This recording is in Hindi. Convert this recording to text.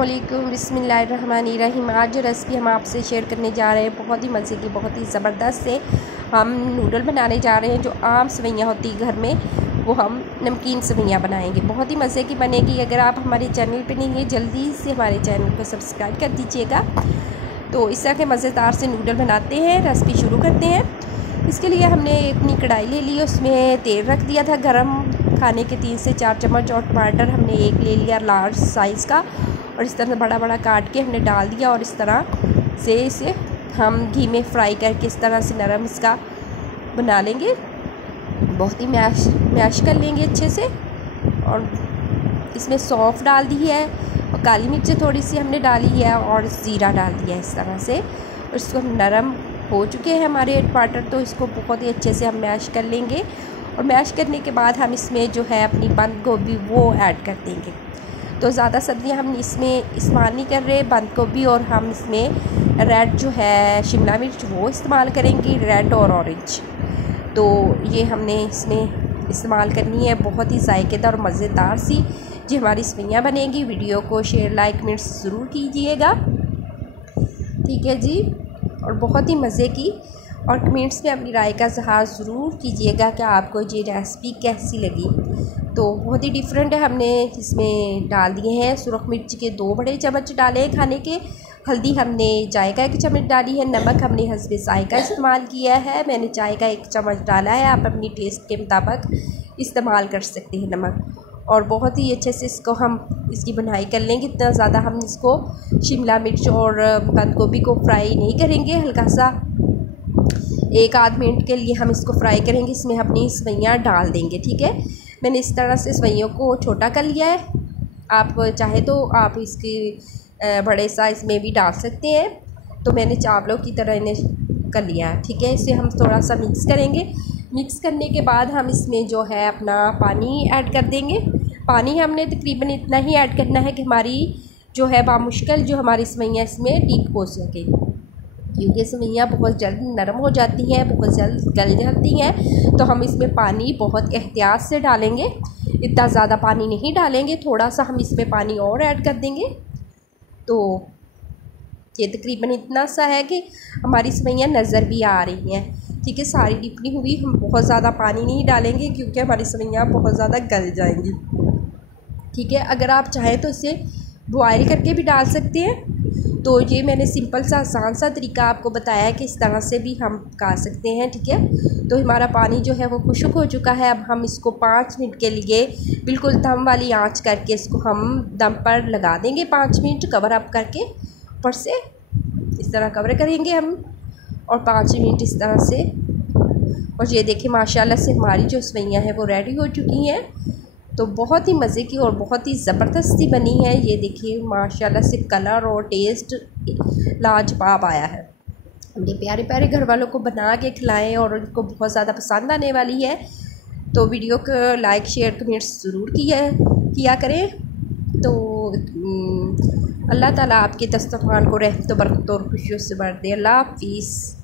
अस्सलामुअलैकुम बिस्मिल्लाहिर्रहमानिर्रहीम। आज जो रेसिपी हम आपसे शेयर करने जा रहे हैं बहुत ही मज़े की, बहुत ही ज़बरदस्त से हम नूडल बनाने जा रहे हैं। जो आम सेवइयाँ होती घर में, वो हम नमकीन सेवइयाँ बनाएंगे। बहुत ही मज़े की बनेगी। अगर आप हमारे चैनल पर नहीं हैं, जल्दी से हमारे चैनल को सब्सक्राइब कर दीजिएगा। तो इस तरह के मज़ेदार से नूडल बनाते हैं। रेसिपी शुरू करते हैं। इसके लिए हमने अपनी कढ़ाई ले ली, उसमें तेल रख दिया था गरम, खाने के 3 से 4 चम्मच। और टमाटर हमने एक ले लिया लार्ज साइज़ का, और इस तरह बड़ा बड़ा काट के हमने डाल दिया। और इस तरह से इसे हम घी में फ्राई करके इस तरह से नरम इसका बना लेंगे। बहुत ही मैश कर लेंगे अच्छे से। और इसमें सौंफ डाल दी है, और काली मिर्च थोड़ी सी हमने डाली है, और ज़ीरा डाल दिया है इस तरह से। और इसको नरम हो चुके हैं हमारे टमाटर, तो इसको बहुत ही अच्छे से हम मैश कर लेंगे। और मैश करने के बाद हम इसमें जो है अपनी बंद गोभी वो ऐड कर देंगे। तो ज़्यादा सब्ज़ियां हम इसमें इस्तेमाल नहीं कर रहे, बंद गोभी और हम इसमें रेड जो है शिमला मिर्च वो इस्तेमाल करेंगे, रेड और ऑरेंज। तो ये हमने इसमें इस्तेमाल करनी है। बहुत ही जायकेदार और मज़ेदार सी जी हमारी सेवइयाँ बनेगी। वीडियो को शेयर लाइक कमेंट्स ज़रूर कीजिएगा, ठीक है जी। और बहुत ही मज़े की, और कमेंट्स में अपनी राय का इज़हार ज़रूर कीजिएगा कि आपको ये रेसिपी कैसी लगी। तो बहुत ही डिफरेंट है। हमने इसमें डाल दिए हैं सुरख मिर्च के 2 बड़े चम्मच डाले हैं खाने के। हल्दी हमने चाय का 1 चम्मच डाली है। नमक हमने हस्बे जायका इस्तेमाल किया है। मैंने चाय का 1 चम्मच डाला है। आप अपनी टेस्ट के मुताबिक इस्तेमाल कर सकते हैं नमक। और बहुत ही अच्छे से इसको हम इसकी बुनाई कर लेंगे। इतना ज़्यादा हम इसको शिमला मिर्च और बंद गोभी को फ्राई नहीं करेंगे। हल्का सा 1 आध मिनट के लिए हम इसको फ्राई करेंगे। इसमें अपनी सेवइयाँ डाल देंगे, ठीक है। मैंने इस तरह से सेवइयों को छोटा कर लिया है। आप चाहे तो आप इसकी बड़े साइज़ में भी डाल सकते हैं। तो मैंने चावलों की तरह इन्हें कर लिया है, ठीक है। इसे हम थोड़ा सा मिक्स करेंगे। मिक्स करने के बाद हम इसमें जो है अपना पानी ऐड कर देंगे। पानी हमने तकरीबन इतना ही ऐड करना है कि हमारी जो है बामुश्किल जो हमारी सेवइयाँ इसमें ठीक हो सके, क्योंकि सेवइयाँ बहुत जल्द नरम हो जाती हैं, बहुत जल्द गल जाती हैं। तो हम इसमें पानी बहुत एहतियात से डालेंगे। इतना ज़्यादा पानी नहीं डालेंगे, थोड़ा सा हम इसमें पानी और ऐड कर देंगे। तो ये तकरीबन इतना सा है कि हमारी सेवइयाँ नज़र भी आ रही हैं, ठीक है, सारी डिपनी हुई। हम बहुत ज़्यादा पानी नहीं डालेंगे क्योंकि हमारी सेवइयाँ बहुत ज़्यादा गल जाएंगी, ठीक है। अगर आप चाहें तो इसे बॉयल करके भी डाल सकते हैं। तो ये मैंने सिंपल सा आसान सा तरीका आपको बताया है कि इस तरह से भी हम कर सकते हैं, ठीक है। तो हमारा पानी जो है वो खुश्क हो चुका है। अब हम इसको 5 मिनट के लिए बिल्कुल दम वाली आंच करके इसको हम दम पर लगा देंगे। 5 मिनट कवर अप करके ऊपर से इस तरह कवर करेंगे हम, और 5 मिनट इस तरह से। और ये देखिए माशाल्लाह से हमारी जो सेवइयाँ हैं वो रेडी हो चुकी हैं। तो बहुत ही मज़े की और बहुत ही ज़बरदस्ती बनी है। ये देखिए माशाल्लाह से कलर और टेस्ट लाजवाब आया है। ये प्यारे प्यारे घर वालों को बना के खिलाएं और उनको बहुत ज़्यादा पसंद आने वाली है। तो वीडियो को लाइक शेयर कमेंट्स ज़रूर किया करें। तो अल्लाह ताला आपके दस्तरखान को रहमत व बरकत और खुशियों से भर दे। अल्लाह हाफ़िज़।